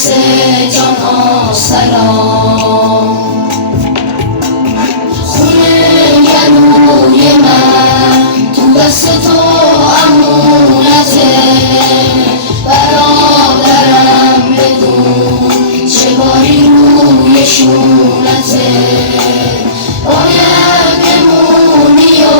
عروس جانها سلام. خونه گلوی من تو دست تو امونته، برادرم بدون چه باری روی شونته.